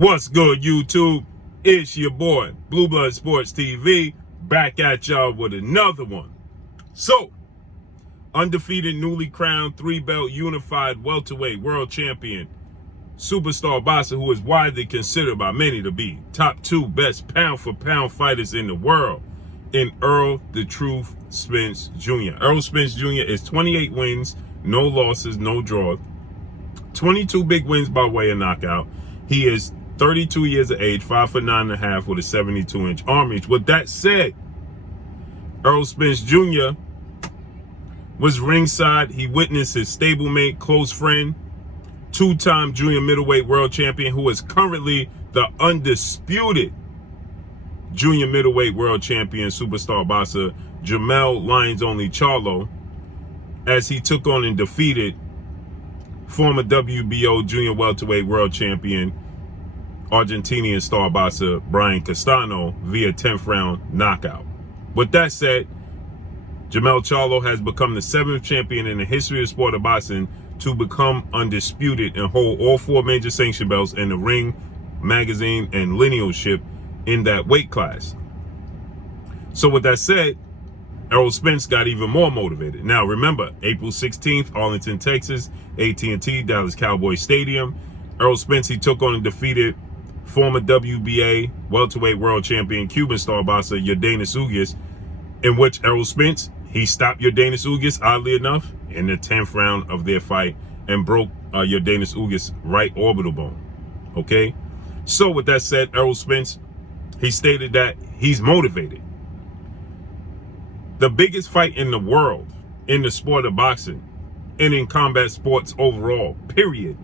What's good, YouTube? It's your boy, Blue Blood Sports TV, back at y'all with another one. So, undefeated, newly crowned, 3-belt unified welterweight world champion, superstar boxer who is widely considered by many to be top 2 best pound-for-pound fighters in the world, in Errol "The Truth" Spence Jr. Errol Spence Jr. is 28 wins, no losses, no draws, 22 big wins by way of knockout. He is 32 years of age, 5'9.5" with a 72-inch arm reach. With that said, Errol Spence Jr. was ringside. He witnessed his stablemate, close friend, 2-time junior middleweight world champion, who is currently the undisputed junior middleweight world champion, superstar boxer Jermell Lions Only Charlo, as he took on and defeated former WBO junior welterweight world champion, Argentinian star boxer Brian Castano via 10th round knockout. With that said, Jermell Charlo has become the 7th champion in the history of the sport of boxing to become undisputed and hold all 4 major sanction belts in the ring, magazine, and linealship in that weight class. So with that said, Errol Spence got even more motivated. Now remember, April 16th, Arlington, Texas, AT&T, Dallas Cowboys Stadium. Errol Spence, he took on and defeated former WBA welterweight world champion, Cuban star boxer Yordenis Ugas, in which Errol Spence, he stopped Yordenis Ugas, oddly enough, in the 10th round of their fight and broke Yordenis Ugas' right orbital bone. Okay? So with that said, Errol Spence, he stated that he's motivated. The biggest fight in the world in the sport of boxing and in combat sports overall, period,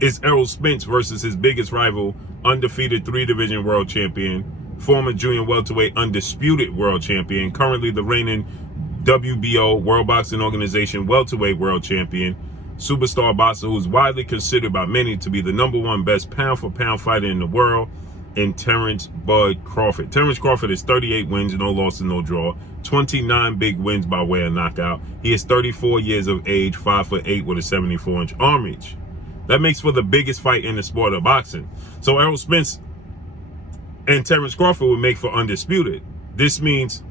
is Errol Spence versus his biggest rival, undefeated 3-division world champion, former junior welterweight undisputed world champion, currently the reigning WBO, World Boxing Organization welterweight world champion, superstar boxer who's widely considered by many to be the #1 best pound-for-pound fighter in the world, in Terence "Bud" Crawford. Terence Crawford is 38 wins, no losses, no draw, 29 big wins by way of knockout. He is 34 years of age, 5'8" with a 74-inch arm reach. That makes for the biggest fight in the sport of boxing. So Errol Spence and Terence Crawford would make for undisputed. This means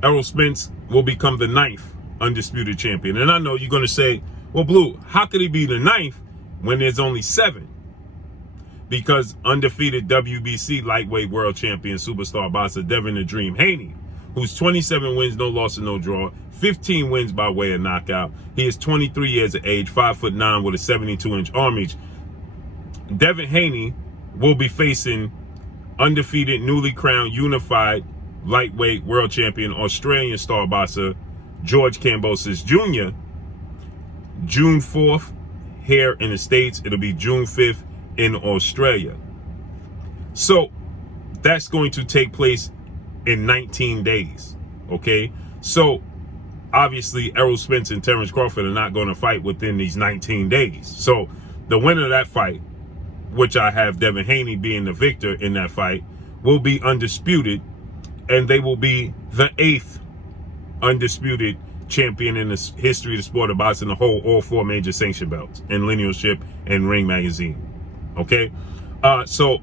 Errol Spence will become the 9th undisputed champion. And I know you're going to say, well, Blue, how could he be the 9th when there's only 7? Because undefeated WBC lightweight world champion, superstar boxer Devin "The Dream" Haney, who's 27 wins, no losses, no draw, 15 wins by way of knockout. He is 23 years of age, 5'9" with a 72-inch arm reach. Devin Haney will be facing undefeated, newly crowned, unified lightweight world champion, Australian star boxer George Kambosos Jr. June 4th here in the States. It'll be June 5th in Australia. So that's going to take place in 19 days. Okay, so obviously Errol Spence and Terence Crawford are not going to fight within these 19 days. So the winner of that fight, which I have Devin Haney being the victor in that fight, will be undisputed, and they will be the 8th undisputed champion in the history of the sport of boxing to hold all 4 major sanction belts in linealship and ring magazine. Okay, so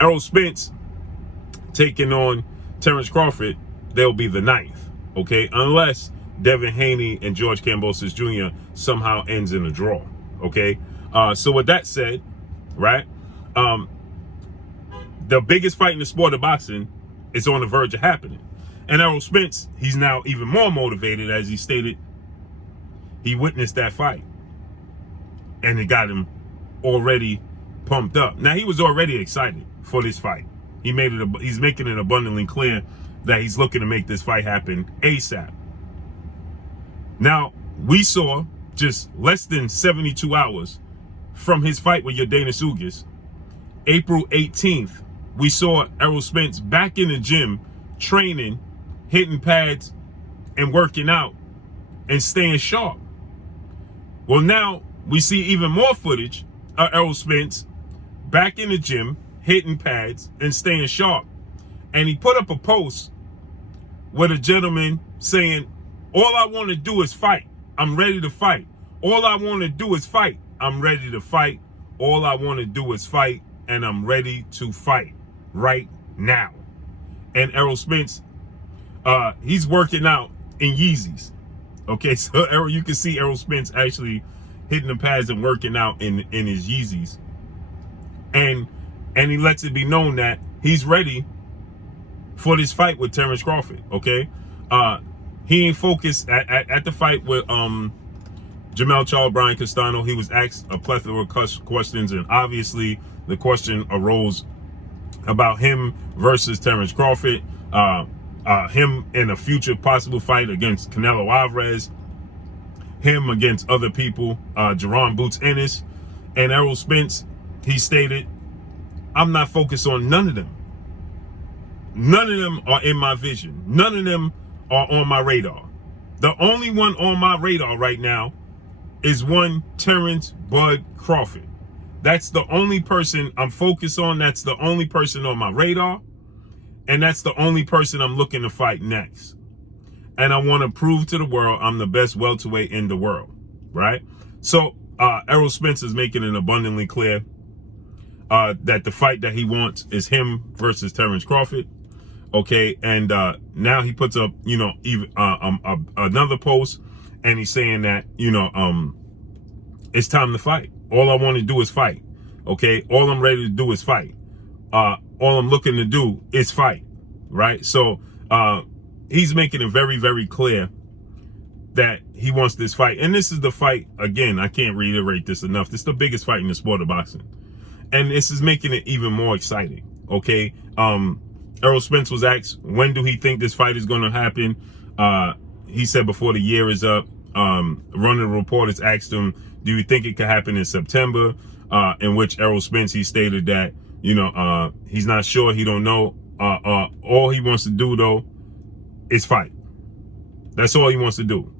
Errol Spence taking on Terence Crawford, they'll be the 9th. Okay, unless Devin Haney and George Kambosos Jr. somehow ends in a draw. Okay, so with that said, right, the biggest fight in the sport of boxing is on the verge of happening. And Errol Spence, he's now even more motivated, as he stated. He witnessed that fight, and it got him already pumped up. Now, he was already excited for this fight. He's making it abundantly clear that he's looking to make this fight happen ASAP. Now, we saw just less than 72 hours from his fight with Yordenis Ugas, April 18th, we saw Errol Spence back in the gym, training, hitting pads, and working out, and staying sharp. Well, now we see even more footage of Errol Spence back in the gym, hitting pads, and staying sharp. And he put up a post with a gentleman saying, "All I want to do is fight. I'm ready to fight. All I want to do is fight. I'm ready to fight. All I want to do is fight, and I'm ready to fight right now. And Errol Spence, he's working out in Yeezys. Okay, so you can see Errol Spence actually hitting the pads and working out in his Yeezys. And he lets it be known that he's ready for this fight with Terence Crawford. Okay, he ain't focused at the fight with Jamel Charles Brian Castano. He was asked a plethora of questions, and obviously the question arose about him versus Terence Crawford, him in a future possible fight against Canelo Alvarez, him against other people, Jerron Boots Ennis, and Errol Spence. He stated, I'm not focused on none of them. None of them are in my vision. None of them are on my radar. The only one on my radar right now is one Terence Bud Crawford. That's the only person I'm focused on. That's the only person on my radar. And that's the only person I'm looking to fight next. And I want to prove to the world I'm the best welterweight in the world, right? So Errol Spence is making it abundantly clear that the fight that he wants is him versus Terence Crawford. Okay, and now he puts up, even another post, and he's saying that, it's time to fight. All I want to do is fight. Okay, all I'm ready to do is fight. All I'm looking to do is fight, right? So he's making it very, very clear that he wants this fight. And this is the fight, again, I can't reiterate this enough. This is the biggest fight in the sport of boxing. And this is making it even more exciting, okay? Errol Spence was asked, when do he think this fight is going to happen? He said before the year is up. Running reporters asked him, do you think it could happen in September? In which Errol Spence, he stated that, he's not sure, he don't know. All he wants to do, though, is fight. That's all he wants to do.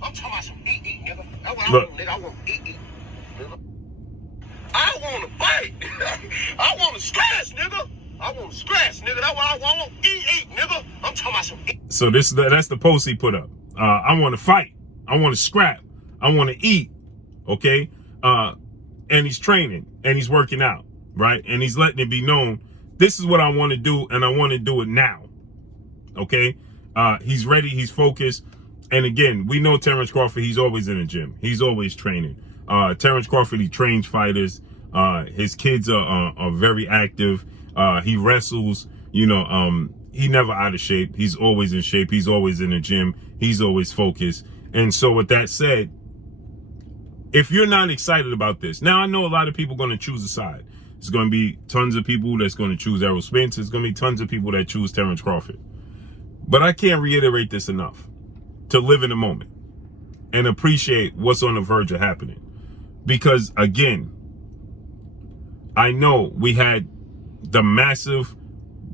I'm talking about some eat, nigga. That's what Look. I want, nigga. I want eat, nigga. I want to fight. I want to scratch, nigga. I want to scratch, nigga. That's what I want. Eat, nigga. I'm talking about some eat. So that's the post he put up. I want to fight. I want to scrap. I want to eat. Okay? And he's training and he's working out, right? And he's letting it be known, this is what I want to do, and I want to do it now. Okay? He's ready. He's focused. And again, we know Terence Crawford, he's always in the gym. He's always training. Terence Crawford, he trains fighters. His kids are very active. He wrestles, he never out of shape. He's always in shape. He's always in the gym. He's always focused. And so with that said, if you're not excited about this, now I know a lot of people are going to choose a side. There's going to be tons of people that's going to choose Errol Spence. There's going to be tons of people that choose Terence Crawford. But I can't reiterate this enough. To live in the moment and appreciate what's on the verge of happening. Because again, I know we had the massive,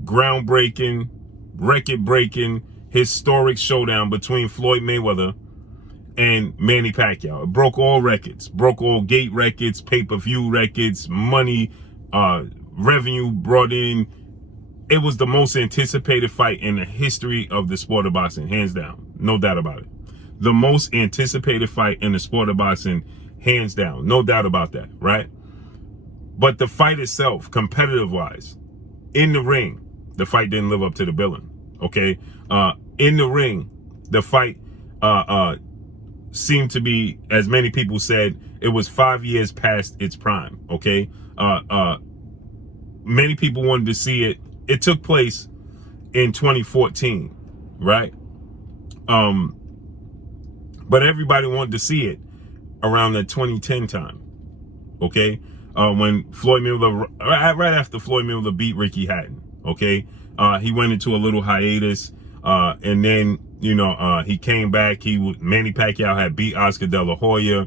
groundbreaking, record-breaking, historic showdown between Floyd Mayweather and Manny Pacquiao. It broke all records, broke all gate records, pay-per-view records, money, revenue brought in. It was the most anticipated fight in the history of the sport of boxing, hands down. No doubt about it. The most anticipated fight in the sport of boxing, hands down. No doubt about that, right? But the fight itself, competitive-wise, in the ring, the fight didn't live up to the billing, okay? In the ring, the fight seemed to be, as many people said, it was 5 years past its prime, okay? Many people wanted to see it. It took place in 2014, right? But everybody wanted to see it around the 2010 time, okay? When Floyd Mayweather, right after Floyd Mayweather beat Ricky Hatton, okay? He went into a little hiatus, and then, he came back. Manny Pacquiao had beat Oscar De La Hoya.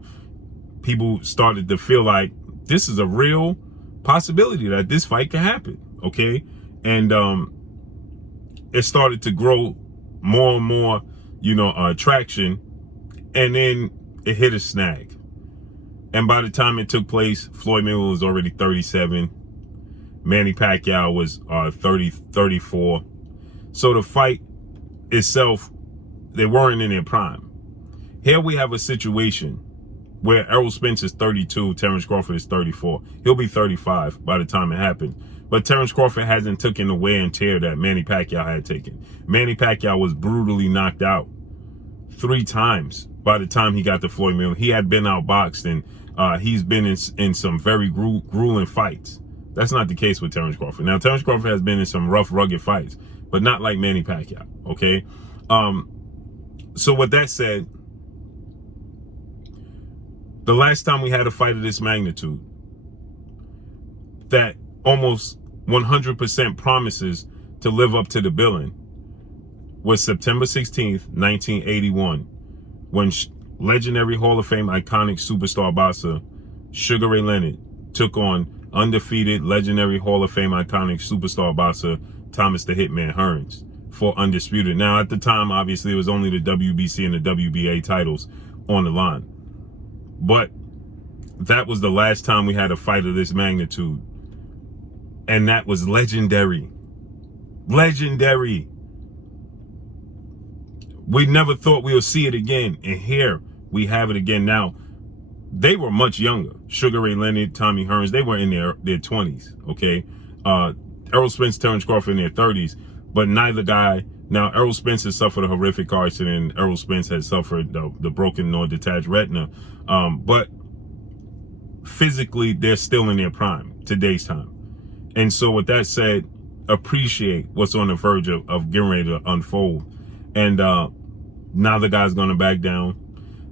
People started to feel like this is a real possibility that this fight can happen, okay? And it started to grow more and more, traction, and then it hit a snag. And by the time it took place, Floyd Mayweather was already 37. Manny Pacquiao was 34. So the fight itself, they weren't in their prime. Here we have a situation where Errol Spence is 32, Terence Crawford is 34. He'll be 35 by the time it happens. But Terence Crawford hasn't taken the wear and tear that Manny Pacquiao had taken. Manny Pacquiao was brutally knocked out 3 times by the time he got to Floyd Mayweather. He had been outboxed, and he's been in some very grueling fights. That's not the case with Terence Crawford. Now, Terence Crawford has been in some rough, rugged fights, but not like Manny Pacquiao, okay? So with that said, the last time we had a fight of this magnitude that almost 100% promises to live up to the billing was September 16th, 1981, when legendary Hall of Fame iconic superstar boxer Sugar Ray Leonard took on undefeated legendary Hall of Fame iconic superstar boxer Thomas the Hitman Hearns for Undisputed. Now, at the time, obviously, it was only the WBC and the WBA titles on the line. But that was the last time we had a fight of this magnitude. And that was legendary. Legendary. We never thought we would see it again. And here we have it again. Now, they were much younger. Sugar Ray Leonard, Tommy Hearns, they were in their 20s, okay? Errol Spence, Terence Crawford in their 30s. But neither guy, now Errol Spence has suffered a horrific car accident. Errol Spence has suffered the broken nor detached retina. But physically, they're still in their prime, today's time. And so with that said, appreciate what's on the verge of getting ready to unfold. And now the guy's going to back down.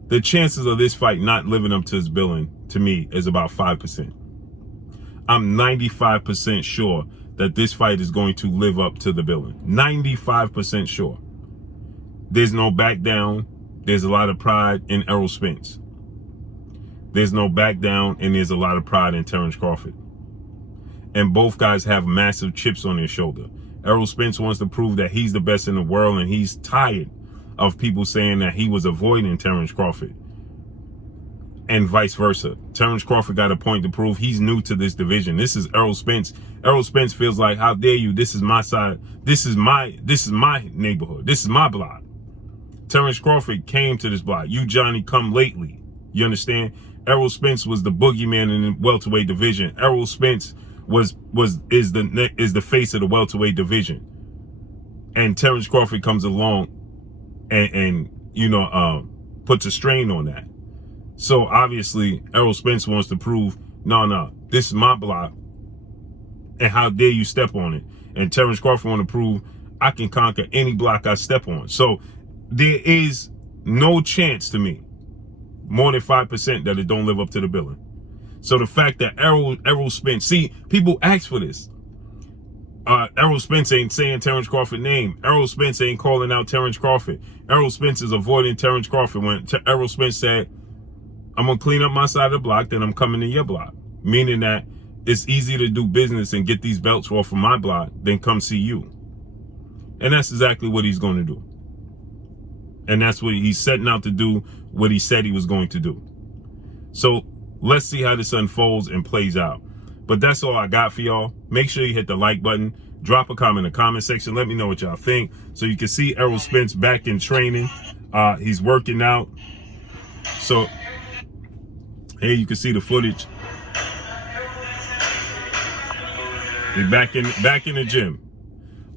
The chances of this fight not living up to his billing, to me, is about 5%. I'm 95% sure that this fight is going to live up to the billing. 95% sure. There's no back down. There's a lot of pride in Errol Spence. There's no back down, and there's a lot of pride in Terence Crawford. And both guys have massive chips on their shoulder. Errol Spence wants to prove that he's the best in the world, and he's tired of people saying that he was avoiding Terence Crawford. And vice versa. Terence Crawford got a point to prove. He's new to this division. This is Errol Spence. Errol Spence feels like, how dare you? This is my side. This is my neighborhood. This is my block. Terence Crawford came to this block. You, Johnny, come lately. You understand? Errol Spence was the boogeyman in the welterweight division. Errol Spence is the face of the welterweight division. And Terence Crawford comes along and puts a strain on that. So obviously Errol Spence wants to prove, no, this is my block, and how dare you step on it. And Terence Crawford want to prove I can conquer any block I step on. So there is no chance to me, more than 5%, that it don't live up to the billing. So the fact that Errol Spence, see, people ask for this. Errol Spence ain't saying Terence Crawford's name. Errol Spence ain't calling out Terence Crawford. Errol Spence is avoiding Terence Crawford. When Errol Spence said, I'm going to clean up my side of the block, then I'm coming to your block. Meaning that it's easier to do business and get these belts off of my block than come see you. And that's exactly what he's going to do. And that's what he's setting out to do, what he said he was going to do. So let's see how this unfolds and plays out. But that's all I got for y'all. Make sure you hit the like button. Drop a comment in the comment section. Let me know what y'all think. So you can see Errol Spence back in training. He's working out. So here you can see the footage. He's back in the gym.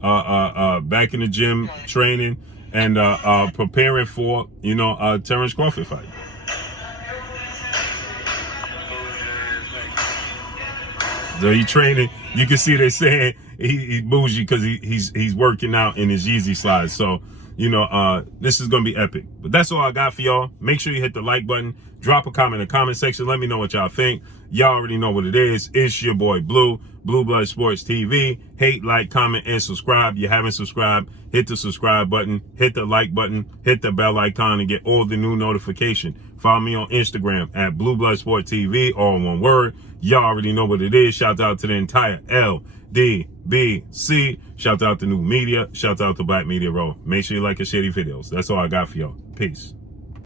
Back in the gym training and preparing for, Terence Crawford fight. So he training. You can see they're saying he's bougie because he's working out in his Yeezy slides. So, this is going to be epic. But that's all I got for y'all. Make sure you hit the like button. Drop a comment in the comment section. Let me know what y'all think. Y'all already know what it is. It's your boy Blue Blood Sports TV. Hate, like, comment, and subscribe. You haven't subscribed, hit the subscribe button, hit the like button, hit the bell icon, and get all the new notifications. Follow me on Instagram at Blue Blood Sports TV, all one word. Y'all already know what it is. Shout out to the entire LDBC. Shout out to New Media. Shout out to Black Media Row. Make sure you like and share these videos. That's all I got for y'all. Peace.